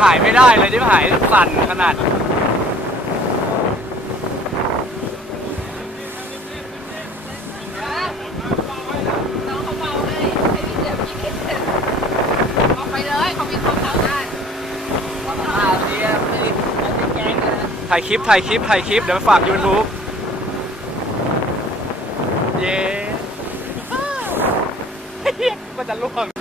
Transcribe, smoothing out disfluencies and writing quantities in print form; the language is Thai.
ถ่ายไม่ได้เลยที่ถ่ายสั่นขนาดน้องเขาเบาเลยไอ้พี่เดี๋ยวพี่เข็นเอาไปเลยเขามีความสามารถถ่ายคลิปเดี๋ยวไปฝาก YouTube เย้ก็จะล่วง